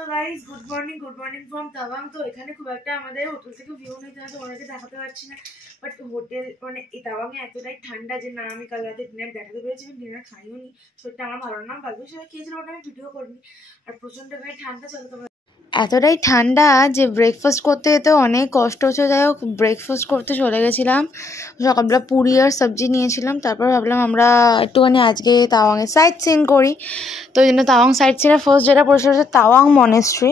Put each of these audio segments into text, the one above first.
তো guys good morning from Tawang. তো এখানে খুব একটা আমাদের হোটেল থেকে ভিউ নিতে হয়, তোমাদেরকে দেখাতে পারছি না। বাট হোটেল মানে এই তাওয়াংয়ে এতটাই ঠান্ডা যে না আমি কাল রাতে ডিনার দেখাতে পেরেছি, আমি ডিনার খাইও নি। শরীরটা আমার ভালো না, বাকি সবাই খেয়েছিল, ওটা আমি ভিডিও করিনি। আর প্রচন্ড গায়ে ঠান্ডা, চলো তোমরা। এতটাই ঠান্ডা যে ব্রেকফাস্ট করতে যেতে অনেক কষ্ট হচ্ছে। যাই হোক ব্রেকফাস্ট করতে চলে গেছিলাম। সকালবেলা পুরি আর সবজি নিয়েছিলাম। তারপর ভাবলাম আমরা একটুখানি আজকে তাওয়াংয়ে সাইট সিন করি। তো ওই জন্য তাওয়াং সাইট সিনে ফার্স্ট যেটা পড়েছিল হচ্ছে তাওয়াং মনেস্ট্রি।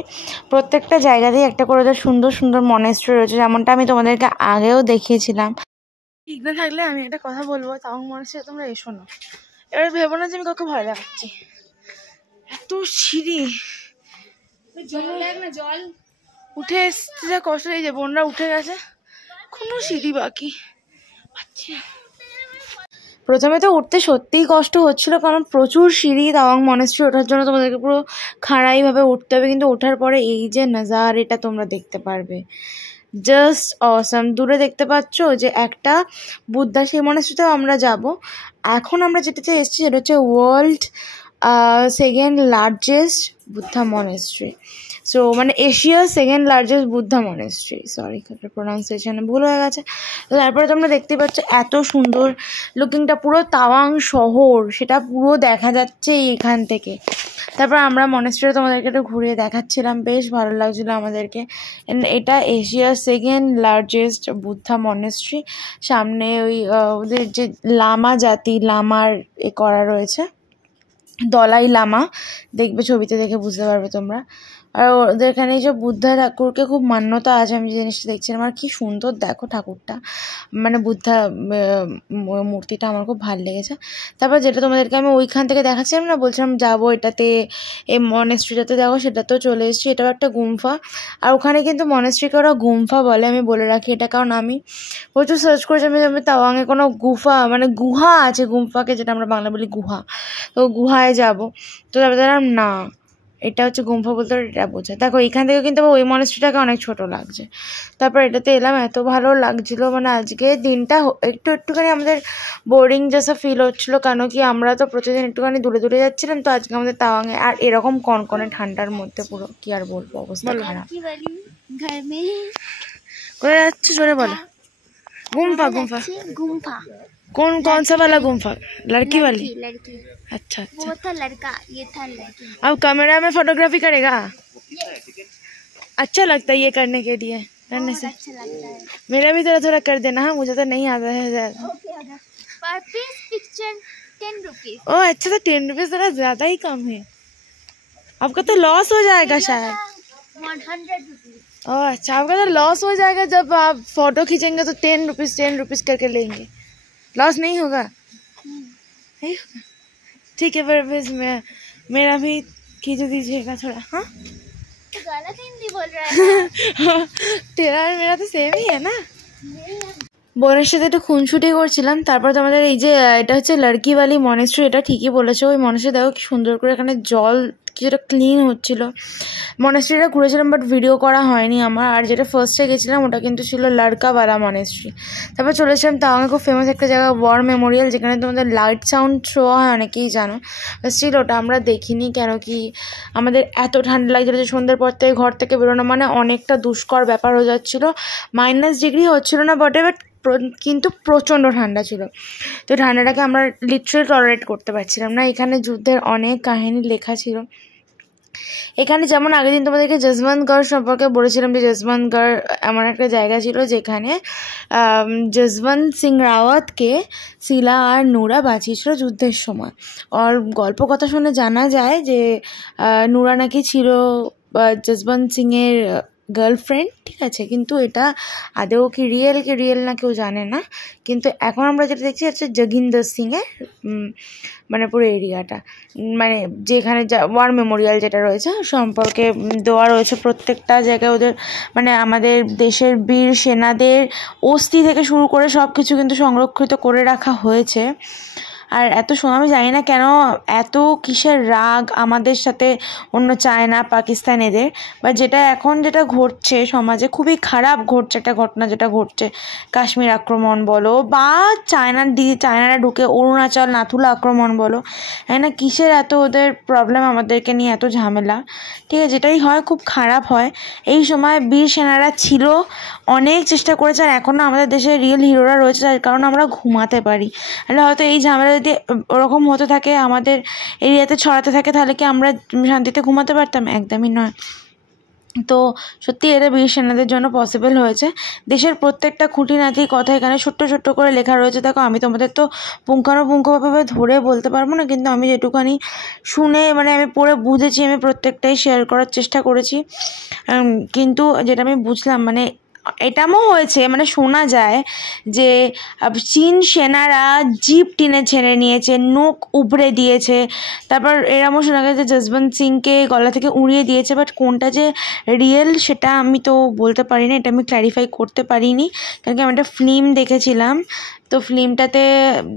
প্রত্যেকটা জায়গাতেই একটা করে সুন্দর সুন্দর মনেস্ট্রি রয়েছে, যেমনটা আমি তোমাদেরকে আগেও দেখিয়েছিলাম। ঠিক না থাকলে আমি একটা কথা বলবো, তাওয়াং মনেস্ট্রি তোমরা এসো না। এবার ভেবো না যে আমি কাউকে ভয় দেখাচ্ছি। এত সিঁড়ি, জল উঠে এসছে, যা কষ্ট। এই যে বোনরা উঠে গেছে, কোনো সিঁড়ি বাকি। প্রথমে তো উঠতে সত্যিই কষ্ট হচ্ছিল, কারণ প্রচুর সিঁড়ি। তাওয়াং মনেস্ট্রি ওঠার জন্য তোমাদেরকে পুরো খাড়াইভাবে উঠতে হবে, কিন্তু ওঠার পরে এই যে নাজারাটা তোমরা দেখতে পারবে, জাস্ট অসাম। দূরে দেখতে পাচ্ছ যে একটা বুদ্ধা, সেই মনেস্ট্রিতেও আমরা যাব। এখন আমরা যেটাতে এসেছি সেটা হচ্ছে world second largest Buddha monastery. So মানে এশিয়ার second largest Buddha monastery. Sorry, প্রোনাউন্সিয়েশনে ভুল হয়ে গেছে। তো তারপরে তোমরা দেখতে পাচ্ছ এত সুন্দর লুকিংটা, পুরো তাওয়াং শহর সেটা পুরো দেখা যাচ্ছে এখান থেকে। তারপর আমরা মনেস্ট্রিটা তোমাদেরকে একটু ঘুরিয়ে দেখাচ্ছিলাম, বেশ ভালো লাগছিলো আমাদেরকে। এটা এশিয়ার সেকেন্ড লার্জেস্ট বুদ্ধা মনেস্ট্রি। সামনে ওই ওদের যে লামা জাতি, লামার করা রয়েছে, দলাই লামা, দেখবে ছবিতে দেখে বুঝতে পারবে তোমরা। আর ওদের এখানে এই যে বুদ্ধা ঠাকুরকে খুব মান্যতা আছে, আমি যে জিনিসটা দেখছিলাম। আর কি সুন্দর দেখো ঠাকুরটা, মানে বুদ্ধা মূর্তিটা আমার খুব ভালো লেগেছে। তারপর যেটা তোমাদেরকে আমি ওইখান থেকে দেখাচ্ছিলাম না, বলছিলাম যাবো এটাতে, এই মনেস্ট্রিটাতে দেখো, সেটাতেও চলে এসেছি। এটাও একটা গুম্ফা। আর ওখানে কিন্তু মনেস্ট্রিকে ওরা গুম্ফা বলে, আমি বলে রাখি এটা, কারণ আমি প্রচুর সার্চ করেছি আমি তাওয়াংয়ে কোনো গুফা মানে গুহা আছে, গুম্ফাকে যেটা আমরা বাংলা বলি গুহা, তো গুহায় যাব। তো তারপর না, এটা হচ্ছে গুম্ফা বলতে এটা বোঝায়। দেখো এখান থেকে কিন্তু ওই মনেস্ট্রিটাকে অনেক ছোট লাগছে। তারপর এটাতে এলাম, এত ভালো লাগছিল। মানে আজকে দিনটা একটুখানি আমাদের বোরিং যেসব ফিল হচ্ছিলো, কেন কি আমরা তো প্রতিদিন একটুখানি দূরে দূরে যাচ্ছিলাম। তো আজকে আমাদের তাওয়াংয়ে আর এরকম কনকনে ঠান্ডার মধ্যে পুরো কি আর বলবো, অবস্থা খারাপ। কোথায় যাচ্ছ জোরে বলো। गुम्फा गुम्फा गुम्फा कौन सा वाला गुम्फा? लड़की वाली? लड़की। अच्छा अच्छा, वो था लड़का, ये था लड़की। अब कैमरा में फोटोग्राफी करेगा? अच्छा लगता है ये करने के लिए, करने से अच्छा लगता है। मेरा भी थोड़ा थोड़ा कर देना। हाँ, मुझे तो नहीं आता है ज्यादा। पर प्लीज पिक्चर 10 रुपीज। ओह अच्छा, तो 10 रुपीज थोड़ा ज्यादा ही कम है। आपका तो लॉस हो जाएगा शायद। 100 रुपीज। ओह अच्छा, आपका तो लॉस हो जाएगा। जब आप फोटो खींचेंगे तो 10 रुपीज करके लेंगे, लॉस नहीं होगा? नहीं होगा, ठीक है। पर बस मेरा भी खींच दीजिएगा थोड़ा। हाँ, तो गलत हिंदी बोल रहा है। तेरा और मेरा तो सेम ही है ना। বোনের সাথে একটু খুনসুটি করছিলাম। তারপর তোমাদের এই যে এটা হচ্ছে লড়কিওয়ালি মনেস্ট্রি, এটা ঠিকই বলেছো। ওই মনেস্ট্রি দেখো কি সুন্দর করে এখানে জল কিছুটা ক্লিন হচ্ছিল। মনেস্ট্রিটা ঘুরেছিলাম বাট ভিডিও করা হয়নি আমার। আর যেটা ফার্স্টে গেছিলাম ওটা কিন্তু ছিল লড়কাওয়ালা মনেস্ট্রি। তারপর চলেছিলাম তাওয়াংয়ে খুব ফেমাস একটা জায়গা ওয়ার মেমোরিয়াল, যেখানে তোমাদের লাইট সাউন্ড শো হয়, অনেকেই জানো। স্টিল ওটা আমরা দেখিনি, কেন কি আমাদের এত ঠান্ডা লাগছিল যে সন্ধ্যের পর থেকে ঘর থেকে বেরোনো মানে অনেকটা দুষ্কর ব্যাপার হয়ে যাচ্ছিলো। -ডিগ্রি হচ্ছিল না বটে, বাট কিন্তু প্রচণ্ড ঠান্ডা ছিল। তো ঠান্ডাটাকে আমরা লিটারালি টলারেট করতে পারছিলাম না। এখানে যুদ্ধের অনেক কাহিনী লেখা ছিল। এখানে যেমন আগের দিন তোমাদেরকে যশবন্তগড় সম্পর্কে বলেছিলাম যে যশবন্তগড় এমন একটা জায়গা ছিল যেখানে যশবন্ত সিং রাওয়াতকে শিলা আর নুরা বাঁচিয়েছিল যুদ্ধের সময়। আর গল্প কথা শুনে জানা যায় যে নুরা নাকি ছিল যশবন্ত সিংয়ের গার্লফ্রেন্ড, ঠিক আছে। কিন্তু এটা আদেও কি রিয়েল না কেউ জানে না। কিন্তু এখন আমরা যেটা দেখছি হচ্ছে যোগিন্দর সিংয়ের মানে পুরো এরিয়াটা, মানে যেখানে ওয়ার মেমোরিয়াল যেটা রয়েছে সম্পর্কে দেওয়া রয়েছে। প্রত্যেকটা জায়গায় ওদের মানে আমাদের দেশের বীর সেনাদের অস্থি থেকে শুরু করে সব কিছু কিন্তু সংরক্ষিত করে রাখা হয়েছে। আর এত আমি জানি না কেন এত কিসের রাগ আমাদের সাথে অন্য চায়না পাকিস্তান এদের, বা যেটা এখন যেটা ঘটছে সমাজে খুবই খারাপ ঘটছে একটা ঘটনা যেটা ঘটছে, কাশ্মীর আক্রমণ বলো বা চায়নারা ঢুকে অরুণাচল নাথুলা আক্রমণ বলো, হ্যাঁ না কিসের এত ওদের প্রবলেম আমাদেরকে নিয়ে এত ঝামেলা, ঠিক আছে, যেটাই হয় খুব খারাপ হয়। এই সময় বীর সেনারা ছিল, অনেক চেষ্টা করেছে, আর এখনও আমাদের দেশে রিয়েল হিরোরা রয়েছে যার কারণে আমরা ঘুমাতে পারি। তাহলে হয়তো এই ঝামেলা যদি ওরকম হতে থাকে আমাদের এরিয়াতে ছড়াতে থাকে তাহলে কি আমরা শান্তিতে ঘুমাতে পারতাম? একদমই নয়। তো সত্যি এটা বীর সেনাদের জন্য পসিবল হয়েছে। দেশের প্রত্যেকটা খুঁটিনাটি কথা এখানে ছোট্ট ছোট্ট করে লেখা রয়েছে। দেখো আমি তোমাদের তো পুঙ্খানুপুঙ্খভাবে ধরে বলতে পারবো না, কিন্তু আমি যেটুখানি শুনে আমি পড়ে বুঝেছি, আমি প্রত্যেকটাই শেয়ার করার চেষ্টা করেছি। কিন্তু যেটা আমি বুঝলাম এটামও হয়েছে, শোনা যায় যে চীন সেনারা জিপ টেনে ছেড়ে নিয়েছে, নোক উবড়ে দিয়েছে, তারপর এরমও শোনা গেছে জসবন্ত সিংকে গলা থেকে উড়িয়ে দিয়েছে। বাট কোনটা যে রিয়েল সেটা আমি তো বলতে পারি না, এটা আমি ক্ল্যারিফাই করতে পারিনি, কারণ কি আমি একটা ফিল্ম দেখেছিলাম, তো ফিল্মটাতে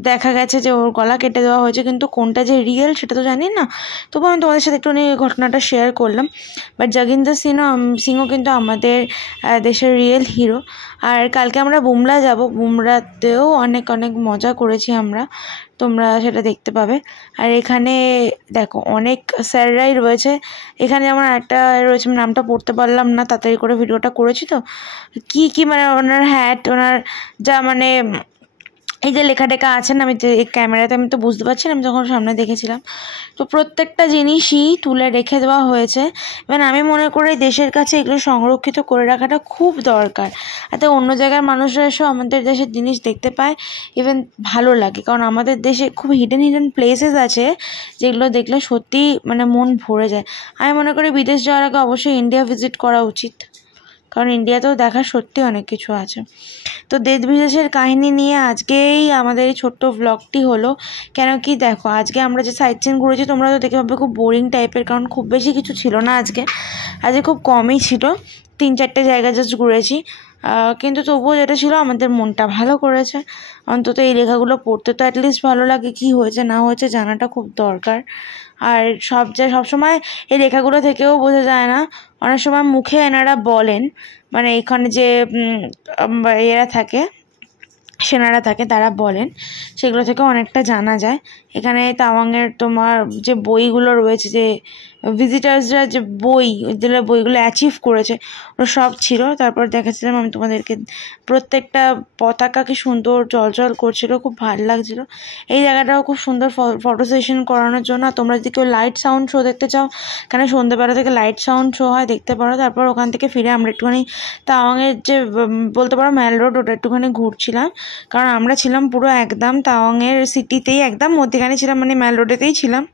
দেখা গেছে যে ওর গলা কেটে দেওয়া হয়েছে, কিন্তু কোনটা যে রিয়েল সেটা তো জানি না। তবু আমি তোমাদের সাথে একটু ঘটনাটা শেয়ার করলাম। বাট যোগেন্দ্র সিংও কিন্তু আমাদের দেশের রিয়েল হিরো। আর কালকে আমরা বুমলা যাব, বুমরাতেও অনেক অনেক মজা করেছি আমরা, তোমরা সেটা দেখতে পাবে। আর এখানে দেখো অনেক স্যাররাই রয়েছে, এখানে যেমন একটা রয়েছে, নামটা পড়তে পারলাম না, তাড়াতাড়ি করে ভিডিওটা করেছি তো, কি ওনার হ্যাট, ওনার যা এই যে লেখা টেখা আছে না, আমি এই ক্যামেরাতে আমি তো বুঝতে পারছি না, আমি যখন সামনে দেখেছিলাম, তো প্রত্যেকটা জিনিসই তুলে রেখে দেওয়া হয়েছে। এবং আমি মনে করি দেশের কাছে এগুলো সংরক্ষিত করে রাখাটা খুব দরকার, যাতে অন্য জায়গার মানুষরা এসেও আমাদের দেশের জিনিস দেখতে পায়, ইভেন ভালো লাগে। কারণ আমাদের দেশে খুব হিডেন প্লেসেস আছে যেগুলো দেখলে সত্যি মন ভরে যায়। আমি মনে করি বিদেশ যাওয়ার আগে অবশ্যই ইন্ডিয়া ভিজিট করা উচিত, কারণ ইন্ডিয়াতেও দেখার সত্যি অনেক কিছু আছে। তো দেশ বিদেশের কাহিনী নিয়ে আজকেই আমাদের এই ছোট্ট ব্লগটি হলো। কেন কি দেখো আজকে আমরা যে সাইট সিন ঘুরেছি তোমরা তো দেখে ভাববে খুব বোরিং টাইপের, কারণ খুব বেশি কিছু ছিল না আজকে খুব কমই ছিল, 3-4টে জায়গা জাস্ট ঘুরেছি। কিন্তু তবুও যেটা ছিল আমাদের মনটা ভালো করেছে। অন্তত এই লেখাগুলো পড়তে তো অ্যাটলিস্ট ভালো লাগে, কি হয়েছে না হয়েছে জানাটা খুব দরকার। আর সবসময় এই লেখাগুলো থেকেও বোঝা যায় না, অনেক সময় মুখে এনারা বলেন, এখানে যে এরা থাকে সেনারা থাকে তারা বলেন, সেগুলো থেকে অনেকটা জানা যায়। এখানে তাওয়াংয়ের তোমার যে বইগুলো রয়েছে, যে ভিজিটার্সরা যে বইগুলো অ্যাচিভ করেছে ওরা সব ছিল। তারপর দেখাচ্ছিলাম আমি তোমাদেরকে প্রত্যেকটা পতাকা কি সুন্দর জলজল করছিল, খুব ভালো লাগছিল। এই জায়গাটাও খুব সুন্দর ফটো সেশন করানোর জন্য। তোমরা যদি কেউ লাইট সাউন্ড শো দেখতে চাও, এখানে সন্ধ্যেবেলা থেকে লাইট সাউন্ড শো হয়, দেখতে পারো। তারপর ওখান থেকে ফিরে আমরা একটুখানি তাওয়াংয়ের যে বলতে পারো ম্যাল রোড, ওটা একটুখানি ঘুরছিলাম, কারণ আমরা ছিলাম পুরো একদম তাওয়াংয়ের সিটিতেই, একদম মধ্যেখানে ছিলাম, ম্যাল রোডেতেই ছিলাম।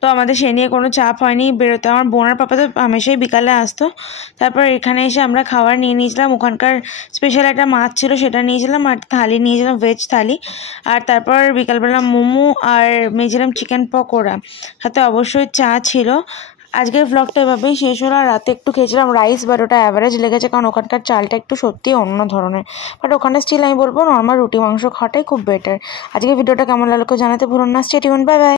তো আমাদের সে নিয়ে কোনো চাপ হয়নি বেরোতে। আমার বোনার পাপা তো হামেশাই বিকালে আসতো। তারপর এখানে এসে আমরা খাবার নিয়ে নিয়েছিলাম, ওখানকার স্পেশাল একটা মাছ ছিল সেটা নিয়েছিলাম, আর থালি নিয়েছিলাম, ভেজ থালি। আর তারপর বিকালবেলা মোমো আর নিয়েছিলাম চিকেন পকোড়া, সাথে অবশ্যই চা ছিল। আজকের ব্লগটা এভাবেই শেষ হলো। আর রাতে একটু খেয়েছিলাম রাইস, বাট ওটা অ্যাভারেজ লেগেছে, কারণ ওখানকার চালটা একটু সত্যি অন্য ধরনের। বাট ওখানে স্টিল আমি বলবো নর্মাল রুটি মাংস খাওয়াটাই খুব বেটার। আজকের ভিডিওটা কেমন লাগলো জানাতে ভুলুন না। Stay tuned, bye bye.